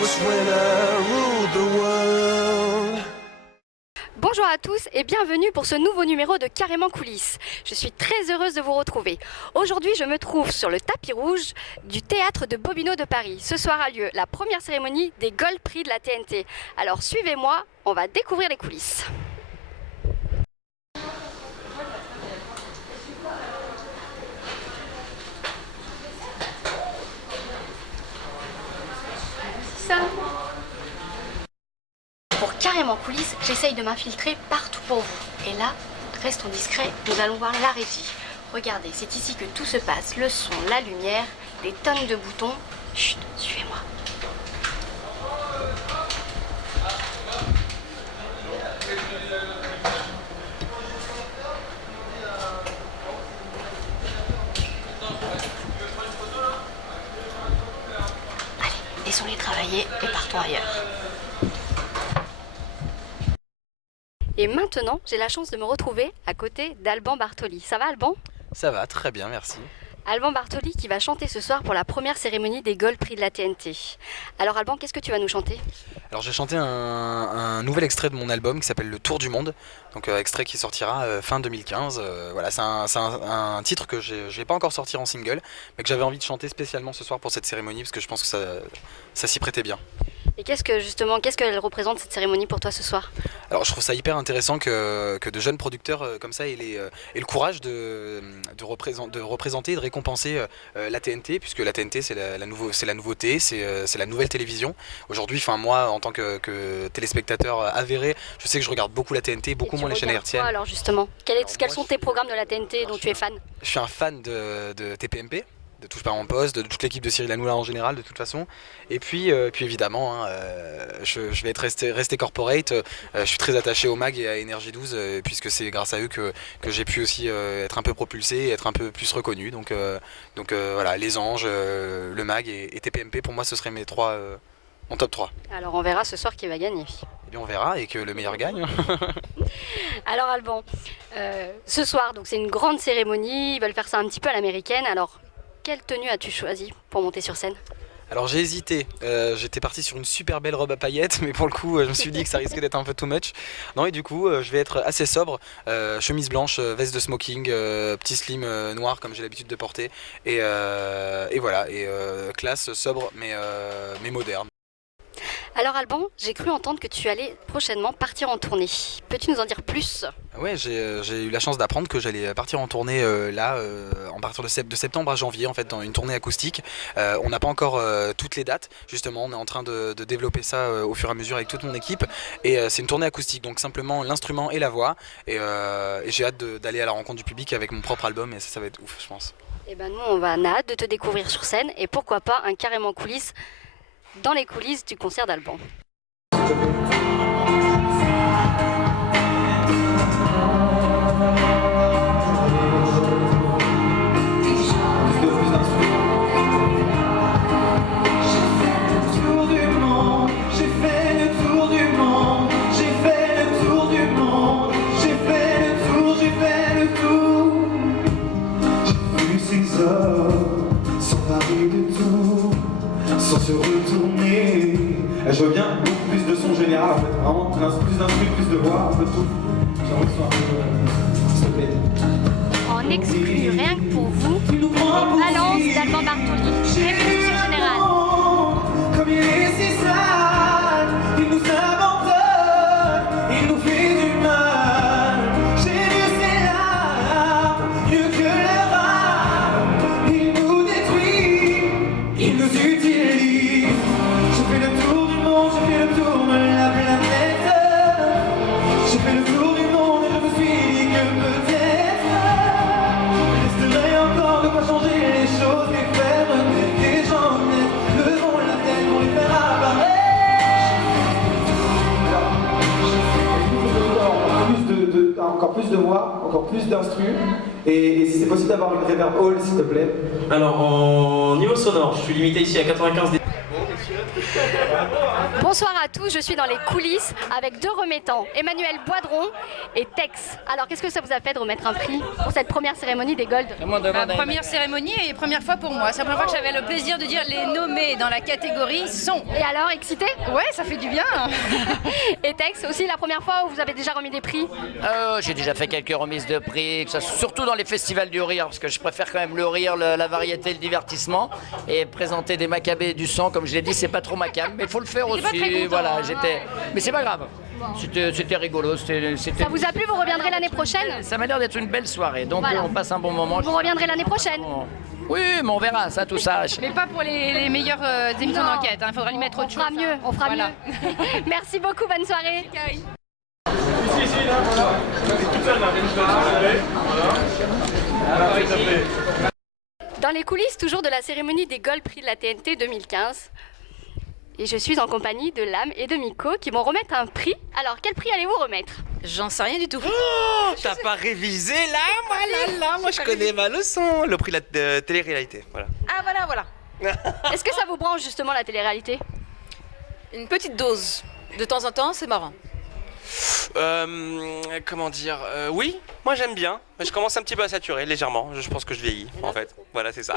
was when I ruled the world. Bonjour à tous et bienvenue pour ce nouveau numéro de Carrément Coulisses. Je suis très heureuse de vous retrouver. Aujourd'hui, je me trouve sur le tapis rouge du théâtre de Bobino de Paris. Ce soir a lieu la première cérémonie des Gold Prix de la TNT. Alors suivez-moi, on va découvrir les coulisses. Pour Carrément Coulisses, j'essaye de m'infiltrer partout pour vous. Et là, restons discrets, nous allons voir la régie. Regardez, c'est ici que tout se passe. Le son, la lumière, des tonnes de boutons. Chut, suivez-moi. Allez, laissons-les travailler et partons ailleurs. Et maintenant, j'ai la chance de me retrouver à côté d'Alban Bartoli. Ça va, Alban ? Ça va, très bien, merci. Alban Bartoli qui va chanter ce soir pour la première cérémonie des Gold Prix de la TNT. Alors Alban, qu'est-ce que tu vas nous chanter ? Alors j'ai chanté un nouvel extrait de mon album qui s'appelle Le Tour du Monde, donc extrait qui sortira fin 2015. Voilà, c'est un titre que je vais pas encore sortir en single, mais que j'avais envie de chanter spécialement ce soir pour cette cérémonie parce que je pense que ça s'y prêtait bien. Et qu'est-ce qu'elle représente cette cérémonie pour toi ce soir ? Alors je trouve ça hyper intéressant que de jeunes producteurs comme ça aient le courage de représenter et de récompenser la TNT, puisque la TNT c'est la nouveauté, c'est la nouvelle télévision. Aujourd'hui, moi en tant que téléspectateur avéré, je sais que je regarde beaucoup la TNT, beaucoup moins les chaînes hertziennes. Alors justement, quels sont tes programmes de la TNT dont tu es fan ? Je suis un fan de TPMP, de Touche pas à mon poste, de toute l'équipe de Cyril Hanouna en général de toute façon. Et puis évidemment, je vais rester corporate. Je suis très attaché au MAG et à Énergie 12 puisque c'est grâce à eux que j'ai pu aussi être un peu propulsé et être un peu plus reconnu. Donc voilà, Les Anges, le MAG et TPMP, pour moi ce serait mon top 3. Alors on verra ce soir qui va gagner. Eh bien on verra et que le meilleur gagne. Alors Alban, ce soir donc c'est une grande cérémonie, ils veulent faire ça un petit peu à l'américaine. Alors quelle tenue as-tu choisi pour monter sur scène ? Alors j'ai hésité, j'étais parti sur une super belle robe à paillettes, mais pour le coup je me suis dit que ça risquait d'être un peu too much. Non, et du coup je vais être assez sobre, chemise blanche, veste de smoking, petit slim noir comme j'ai l'habitude de porter, et voilà, classe, sobre mais moderne. Alors Alban, j'ai cru entendre que tu allais prochainement partir en tournée. Peux-tu nous en dire plus ? Ouais, j'ai eu la chance d'apprendre que j'allais partir en tournée en partir de septembre à janvier, en fait, dans une tournée acoustique. On n'a pas encore toutes les dates, justement, on est en train de développer ça au fur et à mesure avec toute mon équipe. Et c'est une tournée acoustique, donc simplement l'instrument et la voix. Et j'ai hâte d'aller à la rencontre du public avec mon propre album, et ça va être ouf, je pense. Et ben nous, on a hâte de te découvrir sur scène, et pourquoi pas un Carrément Coulisses dans les coulisses du concert d'Alban. Se retourner. Je veux bien beaucoup plus de son général, en fait, vraiment plus d'instruments, plus de voix, un peu tout. J'aimerais que ce soit un peu, s'il te plaît. En exclu, rien que pour vous, les balances d'Alban Bartoli, répétition générale. Comme il est si sale, il nous abandonne, il nous fait du mal. J'ai vu ses larmes, mieux que leur âme. Il nous détruit, il nous utilise. J'ai fait le tour du monde, j'ai fait le tour de la planète. J'ai fait le tour du monde et je me suis dit que peut-être il resterait encore de quoi changer les choses et faire renaître des gens honnêtes. Levons la tête pour les faire apparaître. Encore plus de voix, encore plus d'instrus. Et si c'est possible d'avoir une reverb hall, s'il te plaît. Alors, en niveau sonore, je suis limité ici à 95 dB. Bonsoir à tous, je suis dans les coulisses avec deux remettants, Emmanuel Boidron et Tex. Alors qu'est-ce que ça vous a fait de remettre un prix pour cette première cérémonie des Gold? Ma première cérémonie et première fois pour moi. C'est la première fois que j'avais le plaisir de dire les nommés dans la catégorie son. Et alors, excité? Ouais, ça fait du bien. Et Tex, aussi la première fois où vous avez déjà remis des prix? J'ai déjà fait quelques remises de prix, surtout dans les festivals du rire, parce que je préfère quand même le rire, la variété, le divertissement. Et présenter des macabées et du son, comme je l'ai dit, c'est pas trop ma came, mais il faut le faire aussi. Voilà, mais c'est pas grave. C'était rigolo. Ça vous a plu? Vous reviendrez l'année prochaine? Ça m'a l'air d'être une belle soirée, donc Voilà. on passe un bon moment. Vous reviendrez l'année prochaine? Oui, mais on verra, ça, tout ça. Mais pas pour les meilleures émissions Non. d'enquête. Il faudra lui mettre autre chose. On fera Voilà. mieux. Merci beaucoup, bonne soirée. Dans les coulisses, toujours de la cérémonie des Gold Prix de la TNT 2015. Et je suis en compagnie de Lame et de Miko qui vont remettre un prix. Alors, quel prix allez-vous remettre? J'en sais rien du tout. Oh, t'as pas révisé là, moi je connais ma leçon. Le prix de télé-réalité, voilà. Ah voilà. Est-ce que ça vous branche justement la télé-réalité? Une petite dose. De temps en temps, c'est marrant. Comment dire oui, moi j'aime bien, mais je commence un petit peu à saturer légèrement. Je pense que je vieillis en fait. Voilà, c'est ça.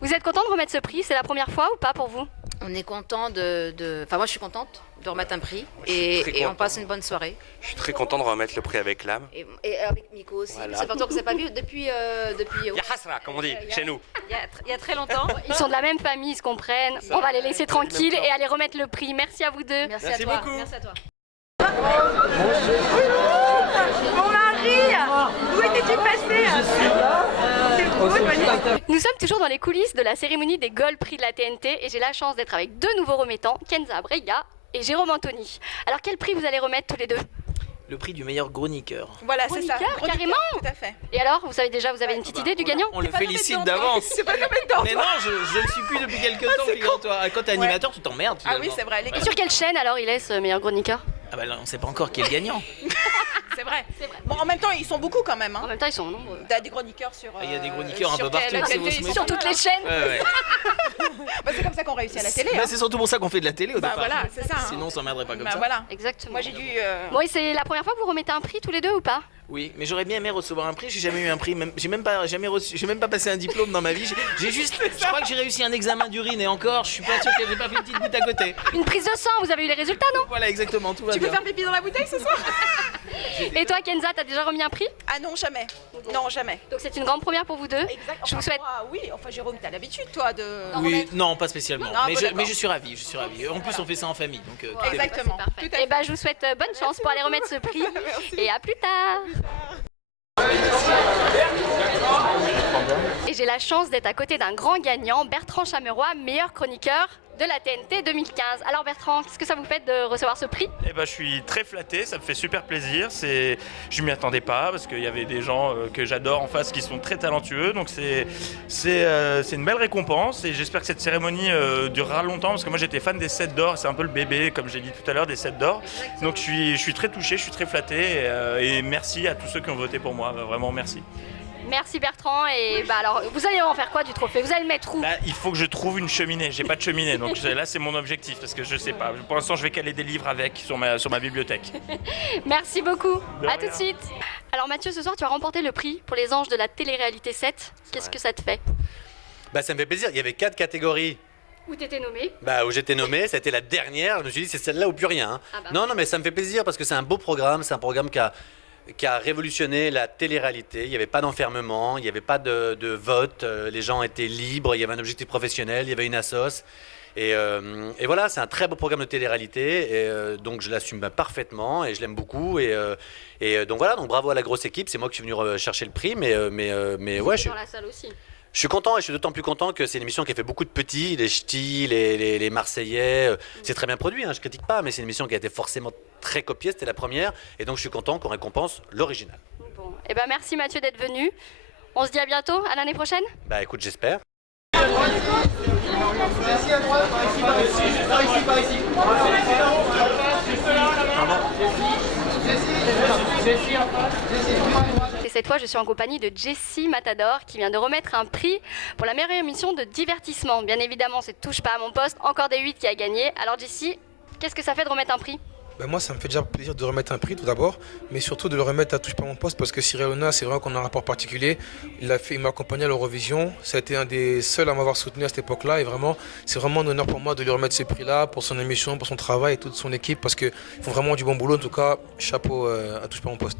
Vous êtes content de remettre ce prix? C'est la première fois ou pas pour vous? On est content Enfin, moi je suis contente de remettre un prix Je suis et très on content. passe une bonne soirée. Je suis très content de remettre le prix avec l'âme. Et avec Miko aussi. Voilà. C'est longtemps que vous n'avez pas vu depuis. Il y a Hasra, comme on dit, chez nous. Il y a très longtemps. Ils sont de la même famille, ils se comprennent. On va les laisser tranquilles et aller remettre le prix. Merci à vous deux. Merci Merci à toi. beaucoup. Merci à toi. Mon mari, où étais-tu passé? Nous sommes toujours dans les coulisses de la cérémonie des Gold Prix de la TNT et j'ai la chance d'être avec deux nouveaux remettants, Kenza Brega et Jérôme Anthony. Alors quel prix vous allez remettre tous les deux? Le prix du meilleur chroniqueur. Voilà, c'est ça. Chroniqueur, carrément. Tout à fait. Et alors, vous savez déjà, vous avez une petite idée du gagnant? On le pas félicite compétent, d'avance. C'est pas compétent. Mais non, je ne le suis plus depuis quelques temps, figure-toi. Quand t'es animateur, tu t'emmerdes. Ah oui, finalement. c'est vrai. Et sur quelle chaîne alors il est ce meilleur chroniqueur? Ah bah là, on sait pas encore qui est le gagnant. C'est vrai. Bon, en même temps, ils sont beaucoup quand même. En même temps, ils sont nombreux. T'as des chroniqueurs sur. Il y a des chroniqueurs un sur peu partout, la c'est télé, vous, ils Sur sont toutes là. les chaînes. Ouais. Bah, c'est comme ça qu'on réussit à la télé. Bah, hein. c'est surtout pour ça qu'on fait de la télé au Bah départ. voilà, c'est ça. hein. Sinon, on s'emmerderait pas comme Bah ça. voilà. Exactement. Moi, j'ai dû. Bon, et c'est la première fois que vous remettez un prix tous les deux ou pas? Oui, mais j'aurais bien aimé recevoir un prix. J'ai jamais eu un prix. J'ai même pas passé un diplôme dans ma vie. J'ai juste. Je crois que j'ai réussi un examen d'urine et encore, je suis pas sûr que j'ai pas fait une petite goutte à côté. Une prise de sang, vous avez eu les résultats, non? Voilà, exactement. Tout va Tu peux bien. faire pipi dans la bouteille ce soir? Et toi, Kenza, t'as déjà remis un prix? Ah non, jamais. Non, jamais. Donc c'est une grande première pour vous deux. Exact. Je vous souhaite. Oui, enfin, Jérôme, t'as l'habitude, toi, de. Oui, non, pas spécialement. Non, mais, bon, d'accord. je suis ravi. En plus, on fait ça en famille. Donc, tout est bien. Exactement. Parfait. Tout à Et ben, je vous souhaite bonne chance pour aller remettre ce prix. Et à plus tard. Et j'ai la chance d'être à côté d'un grand gagnant, Bertrand Chameroy, meilleur chroniqueur de la TNT 2015. Alors Bertrand, qu'est-ce que ça vous fait de recevoir ce prix? Eh ben, je suis très flatté, ça me fait super plaisir. Je m'y attendais pas parce qu'il y avait des gens que j'adore en face qui sont très talentueux. Donc c'est une belle récompense et j'espère que cette cérémonie durera longtemps parce que moi j'étais fan des 7 d'or. C'est un peu le bébé, comme j'ai dit tout à l'heure, des 7 d'or. Donc je suis très touché, je suis très flatté et merci à tous ceux qui ont voté pour moi. Vraiment merci. Merci Bertrand. Et bah alors, vous allez en faire quoi du trophée? Vous allez le mettre où? Là, il faut que je trouve une cheminée. J'ai pas de cheminée, donc là c'est mon objectif parce que je sais pas. Pour l'instant, je vais caler des livres avec sur ma bibliothèque. Merci beaucoup. De À rien. tout de suite. Alors Mathieu, ce soir tu as remporté le prix pour les anges de la télé-réalité 7. Qu'est-ce que ça te fait? Bah, ça me fait plaisir. Il y avait 4 catégories Où t'étais nommé? où j'étais nommé. Ça a été la dernière. Je me suis dit, c'est celle-là ou plus rien. hein. Ah bah. Non, mais ça me fait plaisir parce que c'est un beau programme. C'est un programme qui a révolutionné la télé-réalité. Il n'y avait pas d'enfermement, il n'y avait pas de vote. Les gens étaient libres. Il y avait un objectif professionnel. Il y avait une assos. Et voilà, c'est un très beau programme de télé-réalité. Et donc, je l'assume parfaitement et je l'aime beaucoup. Et donc, voilà. Donc, bravo à la grosse équipe. C'est moi qui suis venu chercher le prix. Mais ouais, Dans la salle aussi. je suis content et je suis d'autant plus content que c'est une émission qui a fait beaucoup de petits, les ch'tis, les Marseillais. C'est très bien produit, hein, je critique pas, mais c'est une émission qui a été forcément très copiée, c'était la première. Et donc je suis content qu'on récompense l'original. Bon. Et ben merci Mathieu d'être venu. On se dit à bientôt, à l'année prochaine. Bah écoute, j'espère. Et cette fois, je suis en compagnie de Jessie Matador qui vient de remettre un prix pour la meilleure émission de divertissement. Bien évidemment, c'est Touche pas à mon poste, encore des 8 qui a gagné. Alors Jessie, qu'est-ce que ça fait de remettre un prix ? Ben moi, ça me fait déjà plaisir de remettre un prix tout d'abord, mais surtout de le remettre à Touche pas à mon poste parce que Cyril Hanouna, c'est vrai qu'on a un rapport particulier. Il m'a accompagné à l'Eurovision. Ça a été un des seuls à m'avoir soutenu à cette époque-là et vraiment, c'est vraiment un honneur pour moi de lui remettre ce prix-là pour son émission, pour son travail et toute son équipe parce qu'ils font vraiment du bon boulot. En tout cas, chapeau à Touche pas à mon poste.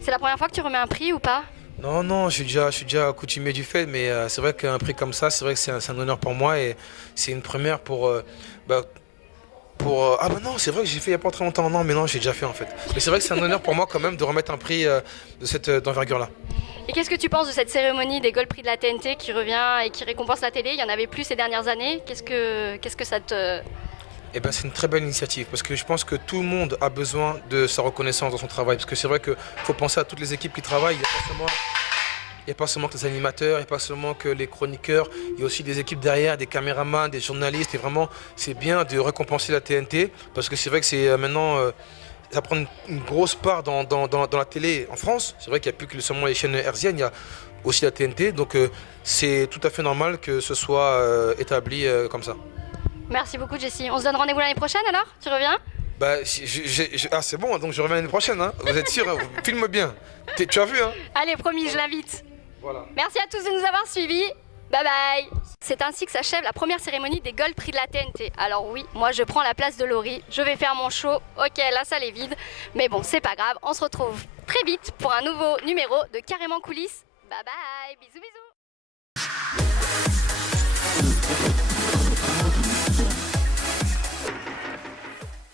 C'est la première fois que tu remets un prix ou pas ? Non, je suis déjà accoutumé du fait, mais c'est vrai qu'un prix comme ça, c'est vrai que c'est un honneur pour moi et c'est une première ah bah non, c'est vrai que j'ai fait il n'y a pas très longtemps, non, mais non, j'ai déjà fait en fait. Mais c'est vrai que c'est un honneur pour moi quand même de remettre un prix de cette envergure-là. Et qu'est-ce que tu penses de cette cérémonie des Gold Prix de la TNT qui revient et qui récompense la télé ? Il y en avait plus ces dernières années. Qu'est-ce que ça te... Eh ben, c'est une très belle initiative parce que je pense que tout le monde a besoin de sa reconnaissance dans son travail. Parce que c'est vrai qu'il faut penser à toutes les équipes qui travaillent. Il n'y a pas seulement que les animateurs, il n'y a pas seulement que les chroniqueurs, il y a aussi des équipes derrière, des caméramans, des journalistes. Et vraiment, c'est bien de récompenser la TNT parce que c'est vrai que c'est maintenant, ça prend une grosse part dans la télé en France. C'est vrai qu'il n'y a plus que seulement les chaînes hertziennes, il y a aussi la TNT. Donc c'est tout à fait normal que ce soit établi comme ça. Merci beaucoup Jessie. On se donne rendez-vous l'année prochaine alors ? Tu reviens ? Bah, ah c'est bon, donc je reviens l'année prochaine. Hein. Vous êtes sûr, hein, filme bien. Tu as vu, hein ? Allez, promis, je l'invite. Voilà. Merci à tous de nous avoir suivis. Bye bye. C'est ainsi que s'achève la première cérémonie des Gold Prix de la TNT. Alors oui, moi je prends la place de Laurie, je vais faire mon show. Ok, la salle est vide, mais bon, c'est pas grave. On se retrouve très vite pour un nouveau numéro de Carrément Coulisses. Bye bye, bisous bisous.